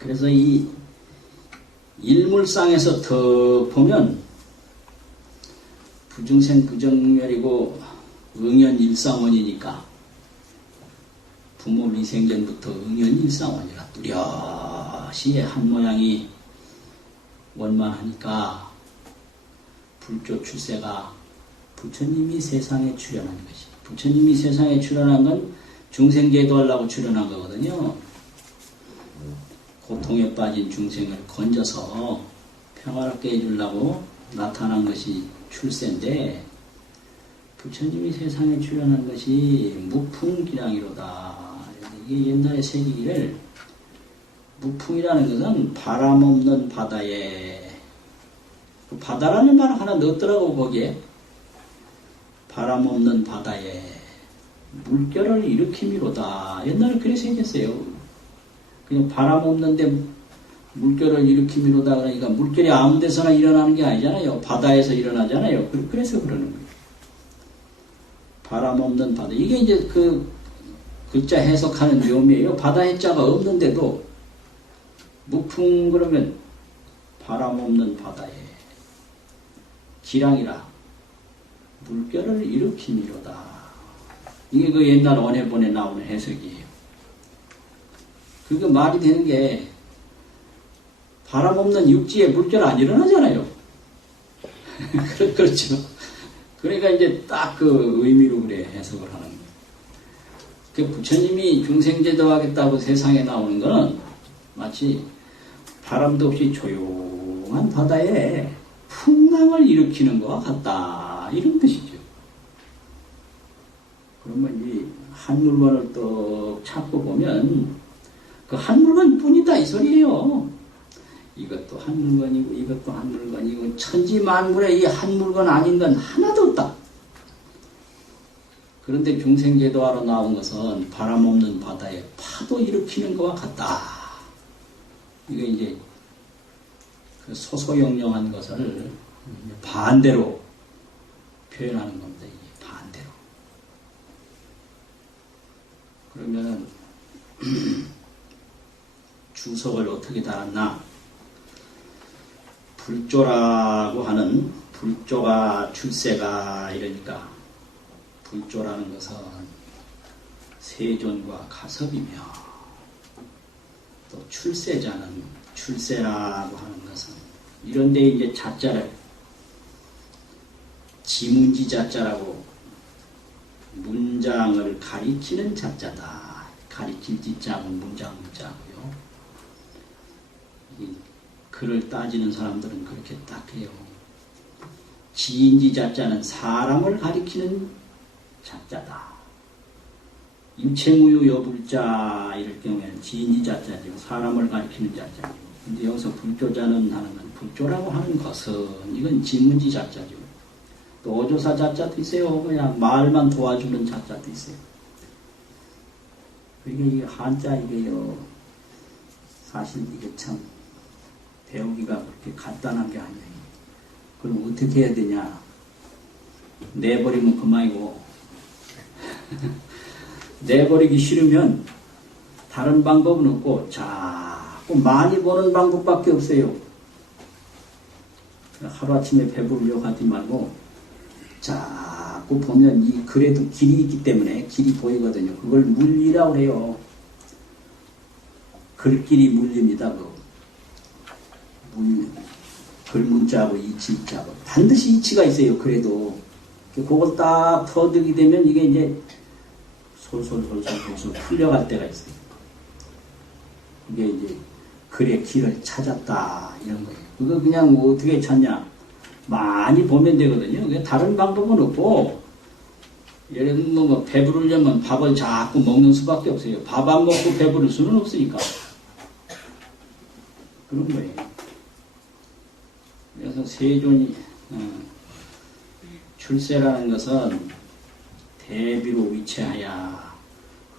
그래서 이 일물상에서 더 보면 부중생 부정멸이고 응연일상원이니까 부모 미생전부터 응연일상원이라 뚜렷이 한 모양이 원만하니까 불조 출세가 부처님이 세상에 출현한 것이. 부처님이 세상에 출현한 건 중생제도 하려고 출현한 거거든요. 고통에 빠진 중생을 건져서 평화롭게 해주려고 나타난 것이 출세인데 부처님이 세상에 출현한 것이 무풍기량이로다. 이게 옛날에 새기기를 무풍이라는 것은 바람 없는 바다에 바다라는 말 하나 넣었더라고 거기에 바람 없는 바다에 물결을 일으킴이로다. 옛날에 그래 새겼어요. 그냥 바람 없는데 물결을 일으킴이로다. 그러니까 물결이 아무 데서나 일어나는 게 아니잖아요. 바다에서 일어나잖아요. 그래서 그러는 거예요. 바람 없는 바다. 이게 이제 그 글자 해석하는 묘미예요. 바다 해자가 없는데도 무풍 그러면 바람 없는 바다에 기량이라 물결을 일으킴이로다. 이게 그 옛날 언해본에 나오는 해석이에요. 그게 말이 되는 게 바람 없는 육지에 물결 안 일어나잖아요. 그렇죠. 그러니까 이제 딱 그 의미로 그래 해석을 하는 거예요. 그 부처님이 중생제도 하겠다고 세상에 나오는 거는 마치 바람도 없이 조용한 바다에 풍랑을 일으키는 것과 같다. 이런 뜻이죠. 그러면 이 한 물건을 또 찾고 보면 그 한 물건 뿐이다 이 소리예요. 이것도 한 물건이고 이것도 한 물건이고 천지만물에 이 한 물건 아닌 건 하나도 없다. 그런데 중생제도하러 나온 것은 바람 없는 바다에 파도 일으키는 것과 같다. 이게 이제 그 소소영령한 것을 반대로 표현하는 겁니다. 이게 반대로. 그러면 주석을 어떻게 달았나? 불조라고 하는 불조가 출세가 이러니까 불조라는 것은 세존과 가섭이며 또 출세자는 출세라고 하는 것은 이런데 이제 자자를 지문지 자자라고 문장을 가리키는 자자다. 가리킬 지자는 문장 문자고요. 이 글을 따지는 사람들은 그렇게 딱 해요. 지인지 자자는 사람을 가리키는 자자다. 임체무유 여불자 이럴 경우에는 지인지 자자죠. 사람을 가리키는 자자죠. 근데 여기서 불조자는 하는 건 불조라고 하는 것은 이건 지문지 자자죠. 또 오조사 자자도 있어요. 그냥 말만 도와주는 자자도 있어요. 이게 한자 이게요. 사실 이게 참 배우기가 그렇게 간단한 게 아니에요. 그럼 어떻게 해야 되냐? 내버리면 그만이고 내버리기 싫으면 다른 방법은 없고 자꾸 많이 보는 방법밖에 없어요. 하루아침에 배부르려고 하지 말고 자꾸 보면 이 글에도 길이 있기 때문에 길이 보이거든요. 그걸 물리라고 해요. 글길이 물립니다. 글문자하고 이치자하고 반드시 이치가 있어요. 그래도 그걸 딱 터득이 되면 이게 이제 솔솔 풀려갈 때가 있어요. 이게 이제 글의 길을 찾았다 이런 거예요. 그거 그냥 뭐 어떻게 찾냐? 많이 보면 되거든요. 다른 방법은 없고 예를 들면 뭐 배부르려면 밥을 자꾸 먹는 수밖에 없어요. 밥 안 먹고 배부를 수는 없으니까 그런 거예요. 그래서 세존이 출세라는 것은 대비로 위치하여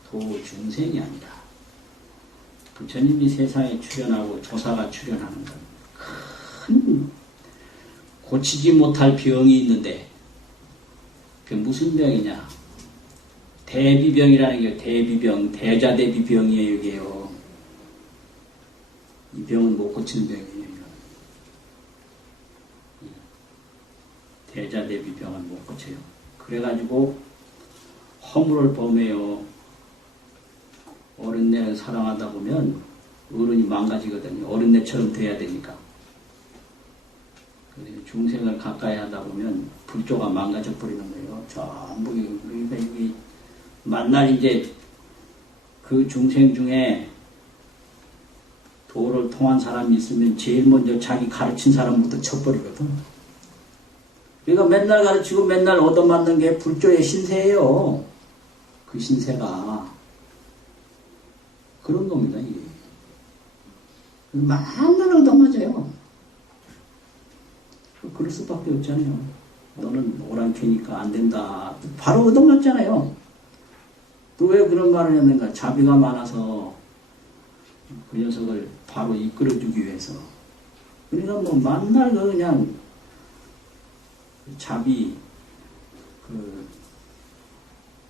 도중생이 아니라 부처님이 세상에 출현하고 조사가 출현하는 건 큰 고치지 못할 병이 있는데 그 무슨 병이냐? 대비병이라는 게 대비병, 대자대비병이에요. 이게요. 이 병은 못 고치는 병이에요. 대자대비 병은 못 고쳐요. 그래가지고 허물을 범해요. 어른네를 사랑하다 보면 어른이 망가지거든요. 어른네처럼 돼야 되니까. 중생을 가까이 하다 보면 불조가 망가져 버리는 거예요. 전부 그러니까 여기 만날 이제 그 중생 중에 도를 통한 사람이 있으면 제일 먼저 자기 가르친 사람부터 쳐버리거든. 그러니까 맨날 가르치고 맨날 얻어맞는 게 불조의 신세예요. 그 신세가 그런 겁니다. 이게 맨날 얻어맞아요. 그럴 수밖에 없잖아요. 너는 오랑캐니까 안 된다. 바로 얻어맞잖아요. 또 왜 그런 말을 했는가? 자비가 많아서 그 녀석을 바로 이끌어주기 위해서. 그러니까 뭐 만날 그냥 자비 그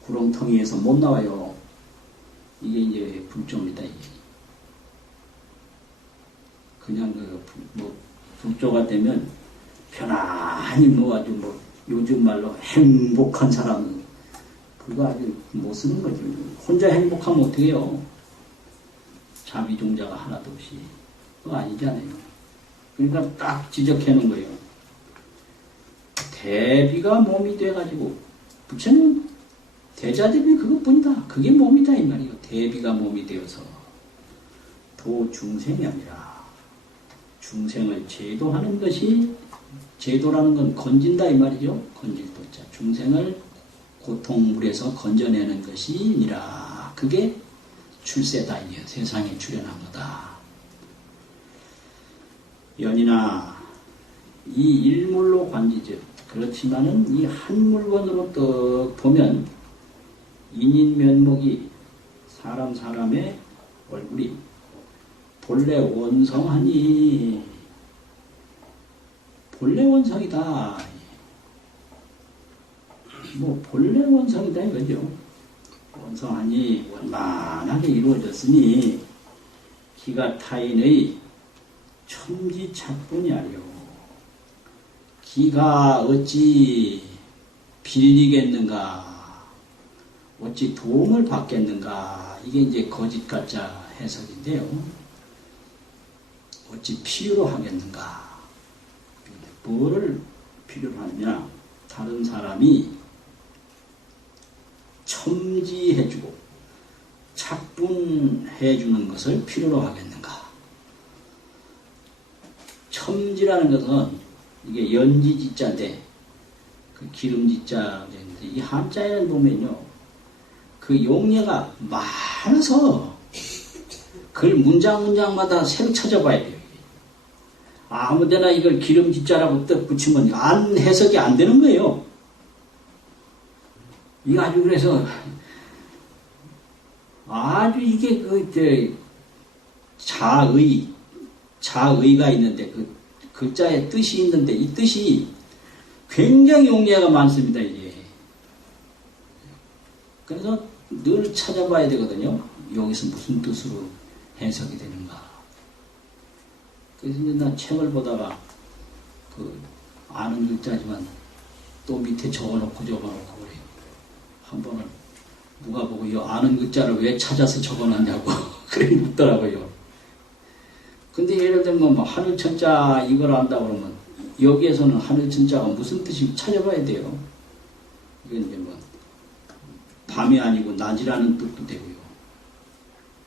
구렁텅이에서 못 나와요. 이게 이제 불조입니다. 이게. 그냥 뭐 불조가 되면 편안히 뭐 아주 뭐 요즘 말로 행복한 사람은 그거 아주 못 쓰는 거죠. 혼자 행복하면 어떻게 해요? 자비종자가 하나도 없이. 그거 아니잖아요. 그러니까 딱 지적해 놓은 거예요. 대비가 몸이 돼가지고 부처는 대자대비 그것뿐이다. 그게 몸이다 이 말이에요. 대비가 몸이 되어서 도 중생이 아니라 중생을 제도하는 것이 제도라는 건 건진다 이 말이죠. 건질 도자. 중생을 고통물에서 건져내는 것이니라. 그게 출세다. 이게 세상에 출현한 거다. 연이나 이 일물로 관지죠. 그렇지만은 이 한 물건으로 또 보면 인인 면목이 사람의 얼굴이 본래 원성하니 본래 원성이다. 뭐 본래 원성이다 이거죠. 원성하니 원만하게 이루어졌으니 기가 타인의 첨지착분이 아니요. 기가 어찌 빌리겠는가? 어찌 도움을 받겠는가? 이게 이제 거짓가짜 해석인데요. 어찌 필요로 하겠는가? 뭐를 필요로 하느냐? 다른 사람이 첨지해주고 착분해주는 것을 필요로 하겠는가? 첨지라는 것은 이게 연지지자인데 그 기름지자인데 이 한자에는 보면요 그 용례가 많아서 그걸 문장마다 새로 찾아봐야 돼요. 아무데나 이걸 기름지자라고 떡 붙이면 안 해석이 안 되는 거예요. 이거 아주 그래서 아주 이게 그 자의가 있는데 그 글자에 뜻이 있는데 이 뜻이 굉장히 용례가 많습니다. 이게. 그래서 늘 찾아봐야 되거든요. 여기서 무슨 뜻으로 해석이 되는가. 그래서 이제 나 책을 보다가 그 아는 글자지만 또 밑에 적어놓고 그래요. 한 번은 누가 보고 이 아는 글자를 왜 찾아서 적어놨냐고 그래 묻더라고요. 근데 예를 들면 뭐 하늘천자 이걸 안다 그러면 여기에서는 하늘천자가 무슨 뜻인지 찾아봐야 돼요. 이건 이제 뭐 밤이 아니고 낮이라는 뜻도 되고요.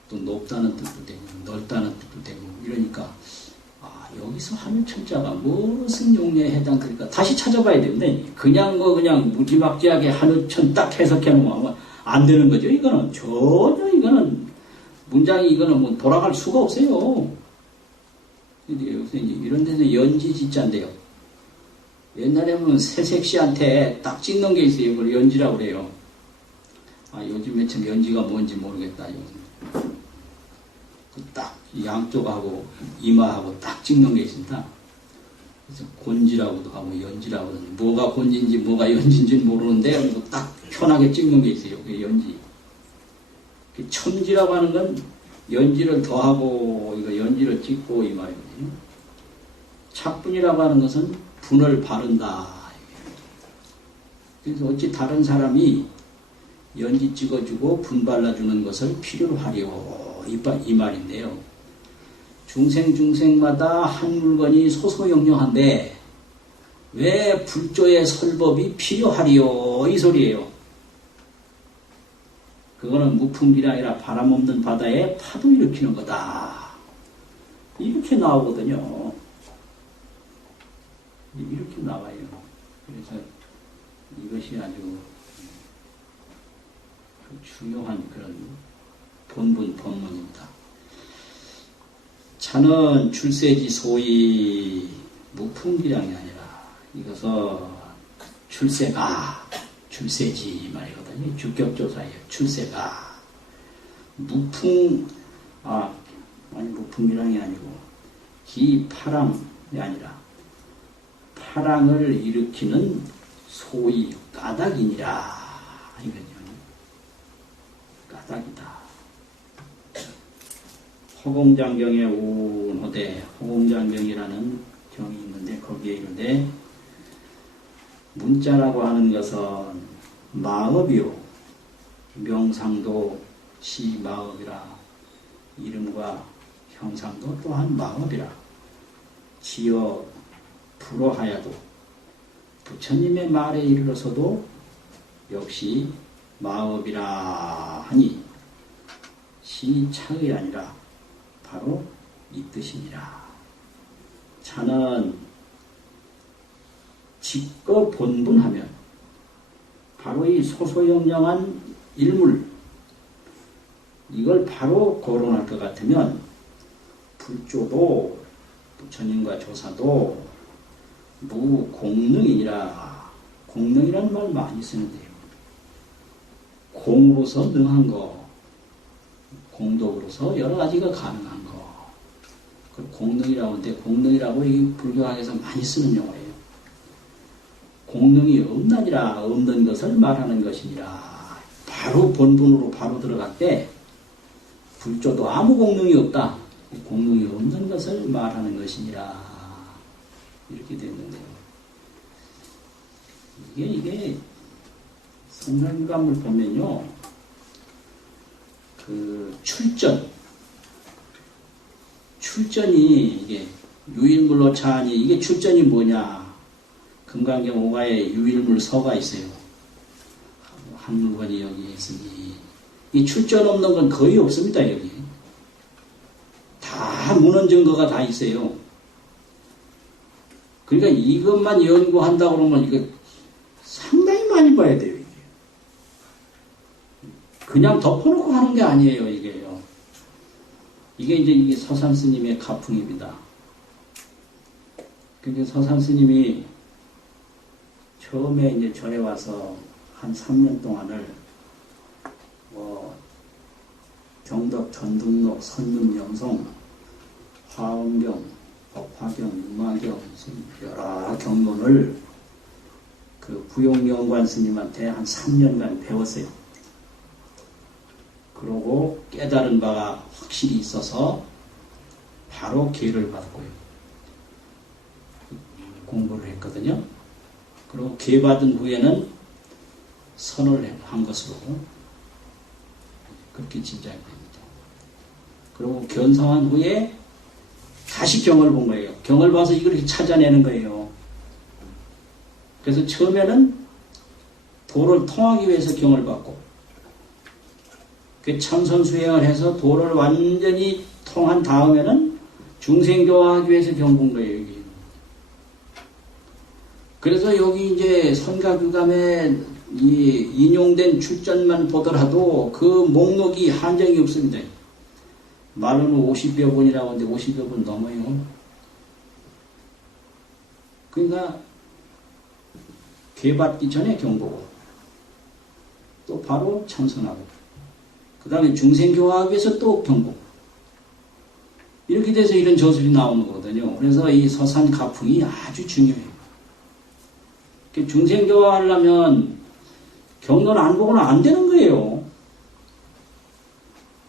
또 높다는 뜻도 되고 넓다는 뜻도 되고 이러니까 여기서 하늘천자가 무슨 용례에 해당될까 다시 찾아봐야 되는데 그냥 무지막지하게 하늘천 딱 해석해 놓으면 안 되는 거죠. 이거는 전혀 이거는 문장이 이거는 뭐 돌아갈 수가 없어요. 근데 여기서 이제 이런 데서 연지지자인데요. 옛날에 보면 새색시한테 딱 찍는 게 있어요. 이걸 연지라고 그래요. 요즘에 참 연지가 뭔지 모르겠다. 딱 양쪽하고 이마하고 딱 찍는 게 있습니다. 그래서 곤지라고도 하고 연지라고 하는데 뭐가 곤지인지 뭐가 연지인지 모르는데 뭐 딱 편하게 찍는 게 있어요. 그게 연지. 첨지라고 하는 건 연지를 더하고 이거 연지를 찍고 이 말이거든요. 착분이라고 하는 것은 분을 바른다. 그래서 어찌 다른 사람이 연지 찍어주고 분 발라주는 것을 필요로 하려 이 말인데요. 중생마다 한 물건이 소소영영한데 왜 불조의 설법이 필요하리요 이 소리예요. 그거는 무풍기량이라 바람 없는 바다에 파도 일으키는 거다. 이렇게 나오거든요. 이렇게 나와요. 그래서 이것이 아주 중요한 그런 법문입니다. 차는 출세지 소위 무풍기량이 아니라 이것은 출세지 말이거든요. 주격조사예요. 출세가 무풍기량이 아니고 기파랑이 아니라 파랑을 일으키는 소위 까닭이니라 이거죠. 까닭이다. 허공장경에 운호대 허공장경이라는 경이 있는데 거기에 이르되 문자라고 하는 것은 마업이요 명상도 시마업이라 이름과 형상도 또한 마업이라 지어 불어하여도 부처님의 말에 이르러서도 역시 마업이라 하니 신이 차의 아니라 바로 이 뜻이니라. 차는 직거 본분하면 바로 이 소소영영한 일물 이걸 바로 거론할 것 같으면 불조도 부처님과 조사도 무공능이니라. 공능이라는 말 많이 쓰는데요. 공으로서 능한 거, 공덕으로서 여러 가지가 가능한 거. 그걸 공능이라고 하는데 공능이라고 이 불교학에서 많이 쓰는 용어예요. 공능이 없나니라 없는 것을 말하는 것이니라. 바로 본분으로 바로 들어갈 때 불조도 아무 공능이 없다. 공능이 없는 것을 말하는 것이니라. 이렇게 됐는데요. 이게 성경감을 보면요. 그 출전이 이게 유일물로 차하니 이게 출전이 뭐냐. 금강경 5가에 유일물 서가 있어요. 한 물건이 여기 있으니 이 출전 없는 건 거의 없습니다. 여기 다 문헌 증거가 다 있어요. 그러니까 이것만 연구한다고 그러면 이거 상당히 많이 봐야 돼요. 이게 그냥 덮어놓고 하는 게 아니에요. 이게요. 이게 서산 스님의 가풍입니다. 그러니까 서산 스님이 처음에 이제 절에 와서 한 3년 동안을 경덕, 전등록, 선문, 영송, 화엄경, 법화경, 유마경, 여러 경론을 그 부용영관 스님한테 한 3년간 배웠어요. 그러고 깨달은 바가 확실히 있어서 바로 기회를 받고요. 공부를 했거든요. 그리고 기회 받은 후에는 선을 한 것으로 그렇게 짐작이 됩니다. 그리고 견성한 후에 다시 경을 본 거예요. 경을 봐서 이걸 이렇게 찾아내는 거예요. 그래서 처음에는 도를 통하기 위해서 경을 받고 그 참선수행을 해서 도를 완전히 통한 다음에는 중생교화하기 위해서 경 본 거예요. 여기. 그래서 여기 이제 선가규감에 이 인용된 출전만 보더라도 그 목록이 한정이 없습니다. 말로는 50여 번이라고 하는데 50여 번 넘어요. 그러니까 개받기 전에 경보고 또 바로 참선하고 그 다음에 중생교화하기 위해서 또 경보고 이렇게 돼서 이런 저술이 나오는 거거든요. 그래서 이 서산 가풍이 아주 중요해요. 중생교화 하려면 경론 안 보고는 안 되는 거예요.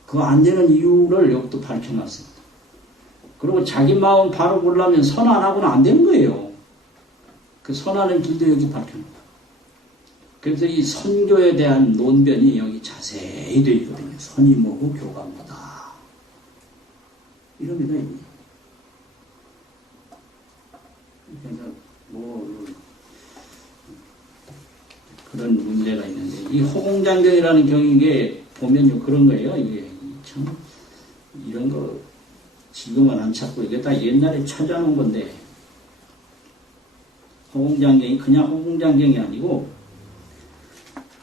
그 그거 안 되는 이유를 여기도 밝혀놨습니다. 그리고 자기 마음 바로 보려면 선 안 하고는 안 되는 거예요. 그 선하는 길도 여기 밝혀놓습니다. 그래서 이 선교에 대한 논변이 여기 자세히 되어 있거든요. 선이 뭐고 교가 뭐다. 이럽니다. 그래서 뭐 그런 문제가 있는데 이 호공장경이라는 경이게 보면요 그런 거예요. 이게 참 이런 거 지금은 안 찾고 이게 다 옛날에 찾아놓은 건데 호공장경이 그냥 호공장경이 아니고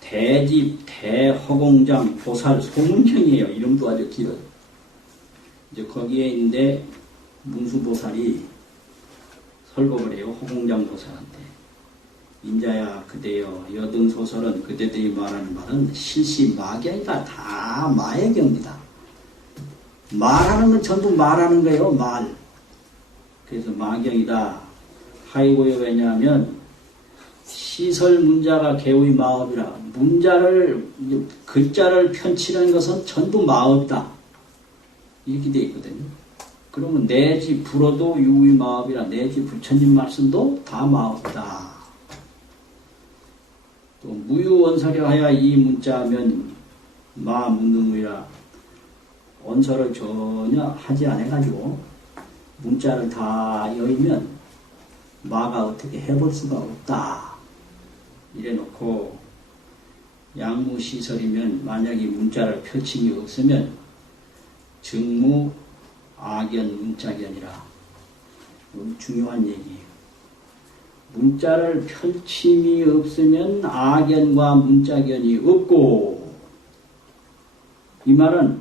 대집 대허공장 보살 소문경이에요. 이름도 아주 길어요. 이제 거기에 있는데 문수보살이 설법을 해요. 허공장 보살한테. 인자야 그대여 여등소설은 그대들이 말하는 말은 실시 마경이다. 다 마의 경입니다. 말하는 건 전부 말하는 거예요. 말. 그래서 마경이다. 하이고요. 왜냐하면 시설 문자가 개의 마업이라 문자를 글자를 펼치는 것은 전부 마업이다. 이렇게 되어 있거든요. 그러면 내지 불어도 유의 마업이라 내지 부처님 말씀도 다 마업이다. 또 무유원설여 하여 이 문자하면 마문능의라 원설을 전혀 하지 않아가지고 문자를 다 여의면 마가 어떻게 해볼 수가 없다. 이래놓고 양무시설이면 만약에 문자를 펼침이 없으면 증무 악연 문자견이라. 중요한 얘기예요. 문자를 펼침이 없으면 악연과 문자견이 없고 이 말은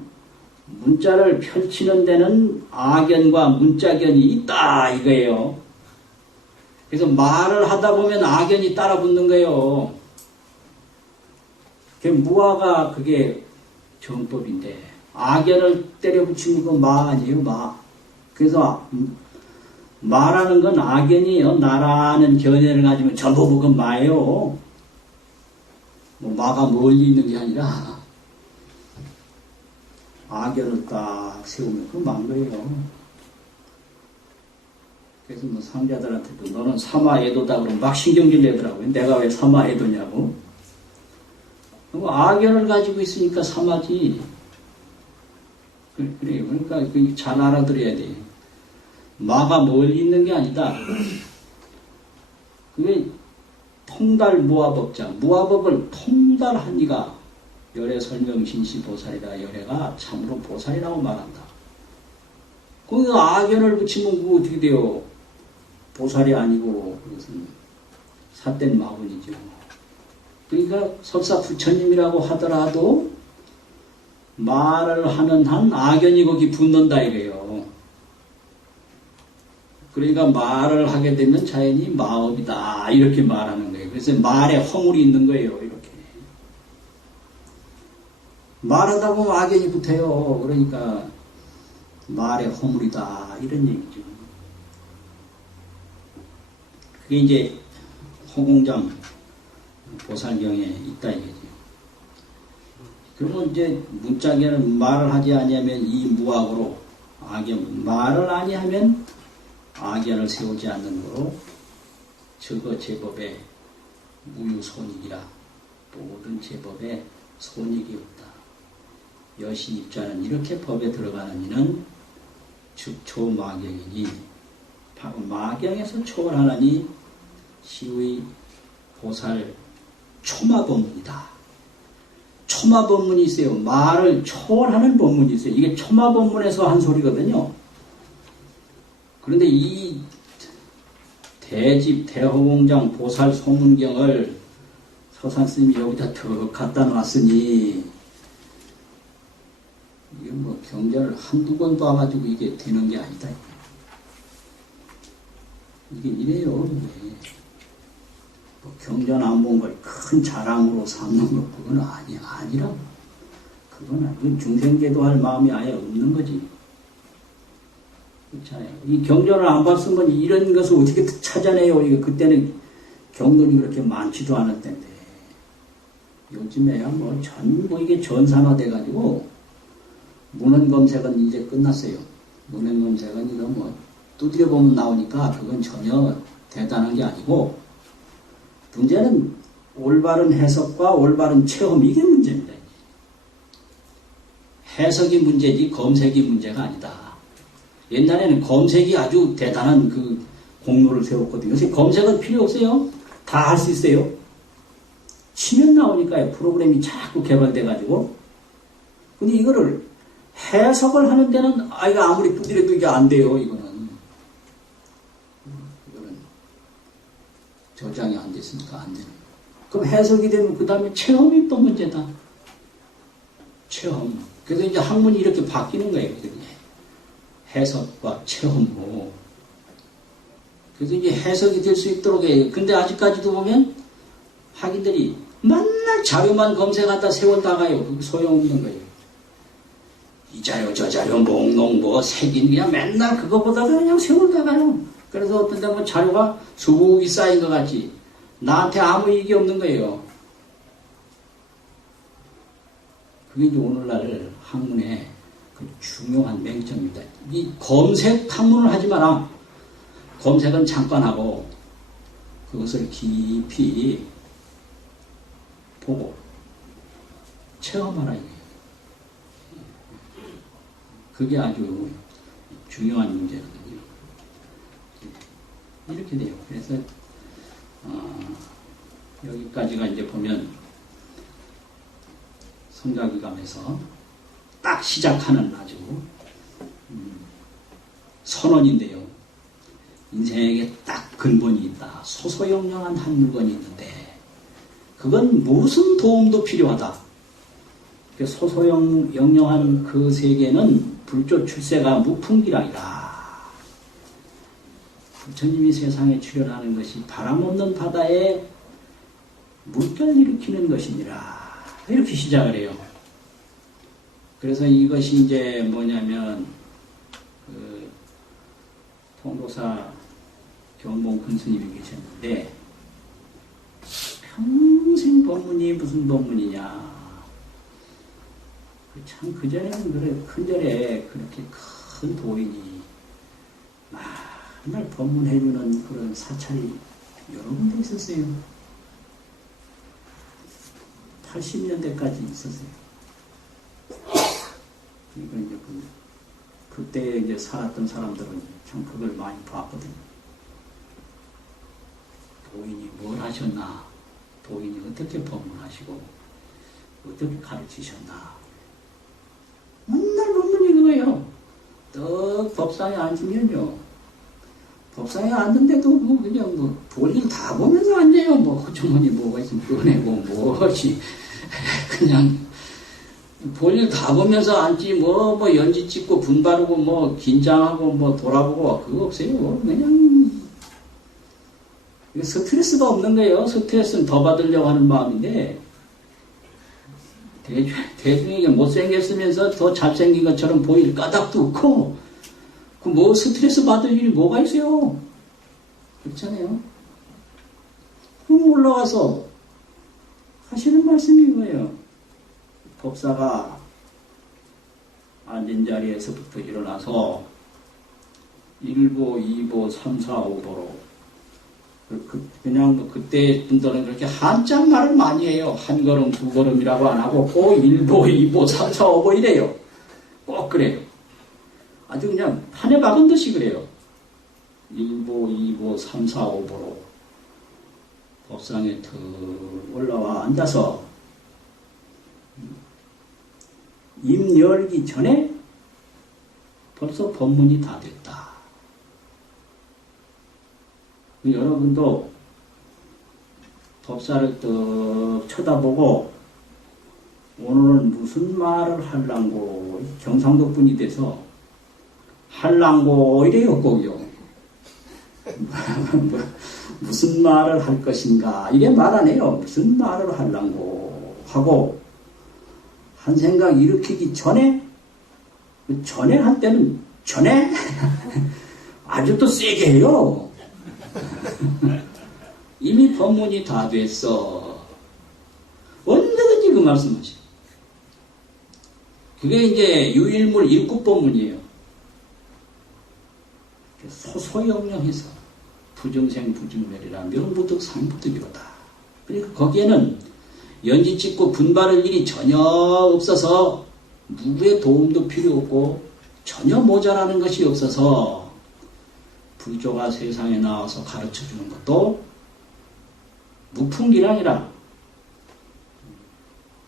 문자를 펼치는 데는 악연과 문자견이 있다 이거예요. 그래서 말을 하다 보면 악연이 따라 붙는 거예요. 무아가 그게 정법인데 악연을 때려 붙이는 건 마 아니에요. 마. 그래서 말하는 건 악연이에요. 나라는 견해를 가지면 전부 그건 마예요. 뭐 마가 멀리 있는 게 아니라 악연을 딱 세우면 그건 만 거예요. 그래서 뭐 상자들한테도 너는 사마애도다 그러면 막 신경질 내더라고요. 내가 왜 사마애도냐고. 악연을 가지고 있으니까 사마지. 그래요. 그러니까 잘 알아들어야 돼. 마가 멀리 있는 게 아니다. 그게 통달 무아법자. 무아법을 통달한 이가 열애 설명신시 보살이다. 열애가 참으로 보살이라고 말한다. 그 악연을 붙이면 그거 어떻게 돼요? 보살이 아니고 그것은 삿된 마분이죠. 그러니까 설사 부처님이라고 하더라도 말을 하는 한 악연이 거기 붙는다 이거예요. 그러니까 말을 하게 되면 자연히 마업이다 이렇게 말하는 거예요. 그래서 말에 허물이 있는 거예요. 이렇게 말하다 보면 악연이 붙어요. 그러니까 말에 허물이다 이런 얘기죠. 그게 이제 허공장 보살경에 있다 이거죠. 그러면 이제 문자견은 말을 하지 아니하면 이 무악으로 악연 말을 아니하면 악연을 세우지 않는 거로 저거 제법에 무유손익이라 모든 제법에 손익이 없다. 여신 입자는 이렇게 법에 들어가는 이는 즉 초마경이니 바로 마경에서 초월하나니 시의 보살 초마법문이다. 초마법문이 있어요. 말을 초월하는 법문이 있어요. 이게 초마법문에서 한 소리거든요. 그런데 이 대집 대허공장 보살 소문경을 서산스님이 여기다 더 갖다 놨으니 이게 뭐 경전을 한두 번 봐가지고 이게 되는 게 아니다. 이게 이래요. 이게. 뭐 경전 안 본 걸 큰 자랑으로 삼는 것 그건 아니라고. 그건 중생계도할 마음이 아예 없는 거지. 그렇잖아요. 이 경전을 안 봤으면 이런 것을 어떻게 찾아내요? 이게 그때는 경전이 그렇게 많지도 않을 텐데. 요즘에야 뭐 전부 이게 전산화돼가지고 문헌검색은 이제 끝났어요. 문헌검색은 이거 뭐 두드려 보면 나오니까 그건 전혀 대단한 게 아니고 문제는 올바른 해석과 올바른 체험 이게 문제입니다. 해석이 문제지 검색이 문제가 아니다. 옛날에는 검색이 아주 대단한 그 공로를 세웠거든요. 요새 검색은 필요 없어요. 다 할 수 있어요. 치면 나오니까요. 프로그램이 자꾸 개발돼가지고. 근데 이거를 해석을 하는 데는 아이가 아무리 두드려도 이게 안 돼요. 이거는 저장이 안 됐으니까 안 되는. 그럼 해석이 되면 그 다음에 체험이 또 문제다. 체험. 그래서 이제 학문이 이렇게 바뀌는 거예요. 해석과 체험으로. 그래서 이제 해석이 될 수 있도록 해요. 근데 아직까지도 보면 학인들이 맨날 자료만 검색하다 세웠다가요. 그게 소용없는 거예요. 이 자료, 저 자료, 목록, 뭐, 색인, 그냥 맨날 그거 보다가 그냥 세우다가요. 그래서 어떤 데 보면 자료가 수북이 쌓인 것 같지. 나한테 아무 이익이 없는 거예요. 그게 이제 오늘날 학문의 그 중요한 맹점입니다. 이 검색 학문을 하지 마라. 검색은 잠깐 하고 그것을 깊이 보고 체험하라 이거예요. 그게 아주 중요한 문제거든요. 이렇게 돼요. 그래서 여기까지가 이제 보면 성가기감에서 딱 시작하는 아주 선언인데요. 인생에게 딱 근본이 있다. 소소영령한 한 물건이 있는데 그건 무슨 도움도 필요하다. 소소영령한 그 세계는 불조 출세가 무풍기랑이다. 부처님이 세상에 출현하는 것이 바람 없는 바다에 물결 일으키는 것이니라. 이렇게 시작을 해요. 그래서 이것이 이제 뭐냐면 그 통도사 견봉 큰 스님이 계셨는데 평생 법문이 무슨 법문이냐. 참 그전에는 그래 큰절에 그렇게 큰 도인이 맨날 법문해주는 그런 사찰이 여러 군데 있었어요. 80년대까지 있었어요. 그러니까 이제 그때 이제 살았던 사람들은 참 그걸 많이 봤거든요. 도인이 뭘 하셨나? 도인이 어떻게 법문하시고 어떻게 가르치셨나? 맨날 법문이 그거예요. 떡 법상에 앉으면요. 법상에 앉는데도 뭐 그냥 뭐 볼일 다 보면서 앉아요. 뭐 호주머니 뭐가 있으면 꺼내고 뭐지 그냥 볼일 다 보면서 앉지 뭐 연지 찍고 분 바르고 뭐 긴장하고 뭐 돌아보고 그거 없어요. 그냥 스트레스가 없는 거예요. 스트레스는 더 받으려고 하는 마음인데 대중에게 못생겼으면서 더 잘생긴 것처럼 보일 까닭도 없고 그 뭐 스트레스 받을 일이 뭐가 있어요? 그렇잖아요. 그럼 올라가서 하시는 말씀이 이거예요. 법사가 앉은 자리에서부터 일어나서 1보, 2보, 3, 4, 5보로 그냥 그때 분들은 그렇게 한참 말을 많이 해요. 한 걸음, 두 걸음이라고 안 하고 꼭 1보, 2보, 3, 4, 5보 이래요. 꼭 그래요. 아주 그냥 판에 박은 듯이 그래요. 1보, 2보, 3, 4, 5보로 법상에 턱 올라와 앉아서 입 열기 전에 벌써 법문이 다 됐다. 여러분도 법사를 떡 쳐다보고 오늘은 무슨 말을 할랑고 경상도 분이 돼서 할랑고 이래요 꼭요. 무슨 말을 할 것인가 이래 말 안 해요. 무슨 말을 할랑고 하고 한 생각 일으키기 전에 전에 할 때는 전에 아주 또 세게 해요. 이미 법문이 다 됐어. 언제든지 그 말씀하시. 그게 이제 유일물 일구법문이에요. 소소영령해서 부정생 부증멸이라 명부득 상부득이로다. 그러니까 거기에는 연지 찍고 분발할 일이 전혀 없어서 누구의 도움도 필요 없고 전혀 모자라는 것이 없어서 불조가 세상에 나와서 가르쳐주는 것도 무풍기량이라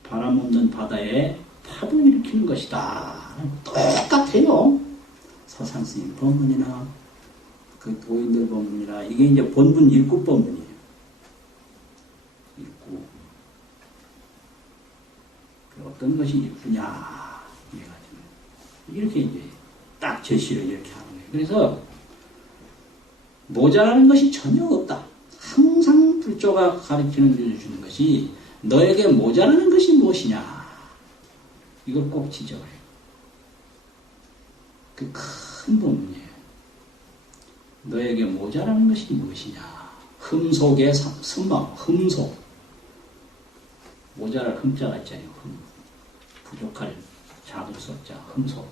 바람 없는 바다에 파도 일으키는 것이다. 똑같아요. 서산스님 법문이나 그 도인들 법문이나 이게 이제 본분 일구 법문이에요. 일구. 어떤 것이 일구냐 이렇게 이제 딱 제시를 이렇게 하는 거예요. 그래서 모자라는 것이 전혀 없다. 항상 불조가 가르치는 주는 것이 너에게 모자라는 것이 무엇이냐 이걸 꼭 지적을 해요. 그 큰 본문이에요. 너에게 모자라는 것이 무엇이냐. 흠속의 선망, 흠속. 모자랄 흠자가 있잖아요. 흠. 부족할 작은 속자, 흠속.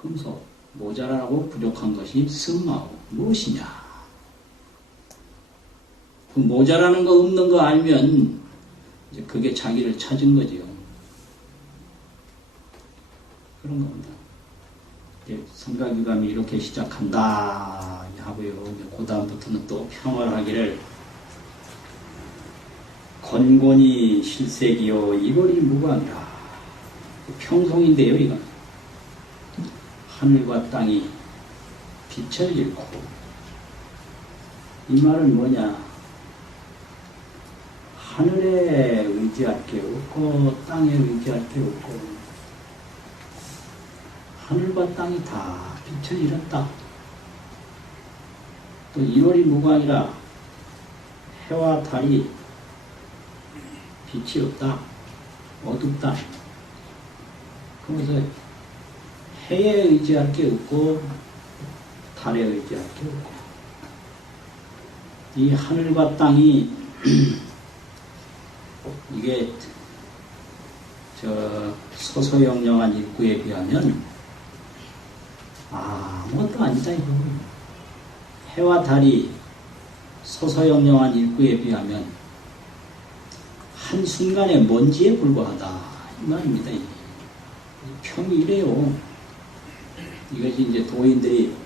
흠속. 모자라고 부족한 것이 선망. 무엇이냐. 그 모자라는 거 없는 거 알면 이제 그게 자기를 찾은 거지요. 그런 겁니다. 성가기감이 이렇게 시작한다 하고요. 그 다음부터는 또 평화를 하기를 건곤이 실색이요 이월이 무광이라. 평송인데요. 이건 하늘과 땅이 빛을 잃고 이 말은 뭐냐. 하늘에 의지할 게 없고 땅에 의지할 게 없고 하늘과 땅이 다 빛을 잃었다. 또 1월이 무광이라 해와 달이 빛이 없다. 어둡다. 그래서 해에 의지할 게 없고 달에 의지할 게 없고 이 하늘과 땅이 이게 저 소소영령한 일구에 비하면 아무것도 아니다 이거. 해와 달이 소소영령한 일구에 비하면 한순간의 먼지에 불과하다 이 말입니다. 평이 이래요. 이것이 이제 도인들이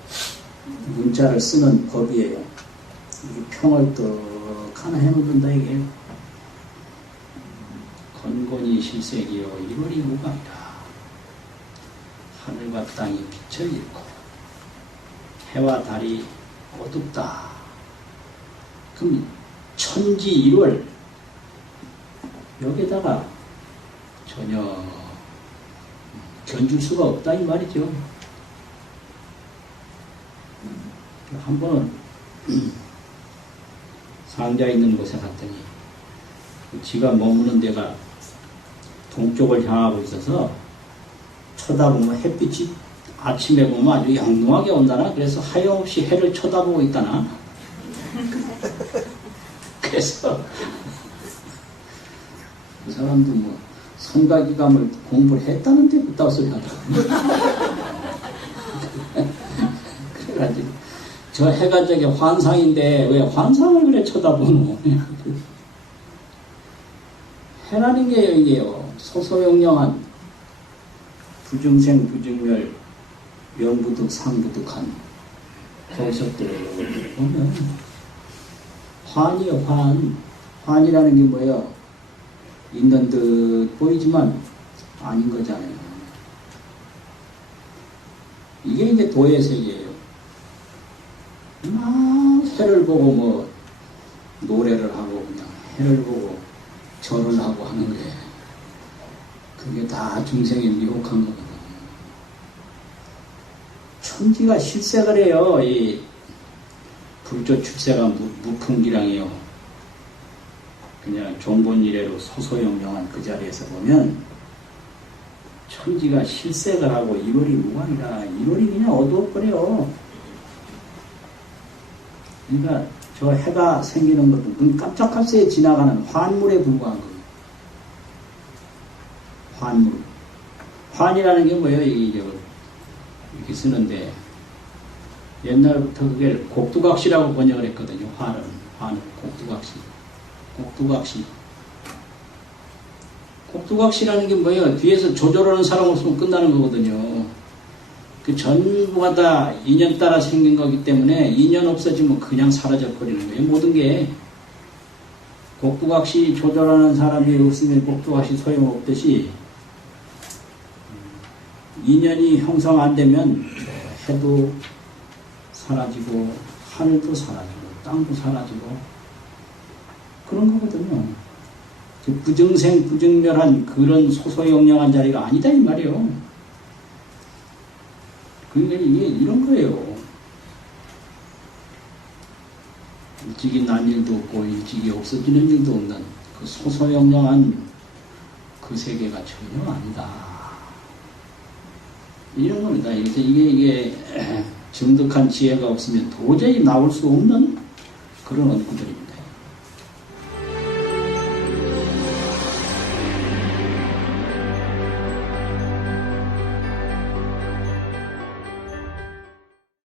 문자를 쓰는 법이에요. 이게 평을 떡 하나 해놓는다 이게. 건곤이 실색이요 이월이 무광이라. 하늘과 땅이 빛을 잃고 해와 달이 어둡다. 그럼 천지 1월 여기다가 전혀 견줄 수가 없다 이 말이죠. 한 번은 상자 있는 곳에 갔더니 지가 머무는 데가 동쪽을 향하고 있어서 쳐다보면 햇빛이 아침에 보면 아주 영롱하게 온다나. 그래서 하염없이 해를 쳐다보고 있다나. 그래서 그 사람도 뭐 성가기감을 공부를 했다는데 그따위 소리 하더라고요. 그래가지고 저 해가 저게 환상인데 왜 환상을 그래 쳐다보노. 해라는 게 이게요. 소소영령한 부증생 부증멸 명부득 상부득한 교섭들을 보면 환이요. 환이라는 게 뭐예요? 있는 듯 보이지만 아닌 거잖아요. 이게 이제 도의 세계예요. 막 해를 보고 뭐 노래를 하고 그냥 해를 보고 절을 하고 하는 게 그게 다 중생의 미혹한 거거든요. 천지가 실색을 해요. 이 불조 출세가 무풍기량이요. 그냥 종본 이래로 소소영령한 그 자리에서 보면 천지가 실색을 하고 1월이 무광이라. 1월이 그냥 어두워버려요. 그러니까 저 해가 생기는 것도 눈 깜짝할 새에 지나가는 환물에 불과한 거예요. 환이라는 게 뭐예요? 이게 이렇게 쓰는데 옛날부터 그게 곡두각시라고 번역을 했거든요. 환은 곡두각시. 곡두각시라는 게 뭐예요? 뒤에서 조절하는 사람 없으면 끝나는 거거든요. 그 전부가 다 인연 따라 생긴 거기 때문에 인연 없어지면 그냥 사라져 버리는 거예요. 모든 게 곡두각시 조절하는 사람이 없으면 곡두각시 소용없듯이 인연이 형성 안 되면 해도 사라지고 하늘도 사라지고 땅도 사라지고 그런 거거든요. 부증생 부증멸한 그런 소소영령한 자리가 아니다 이 말이에요. 그러니까 이게 이런 거예요. 일찍이 난 일도 없고 일찍이 없어지는 일도 없는 그 소소영령한 그 세계가 전혀 아니다. 이런 겁니다. 그래서 이게 정득한 지혜가 없으면 도저히 나올 수 없는 그런 언구들입니다.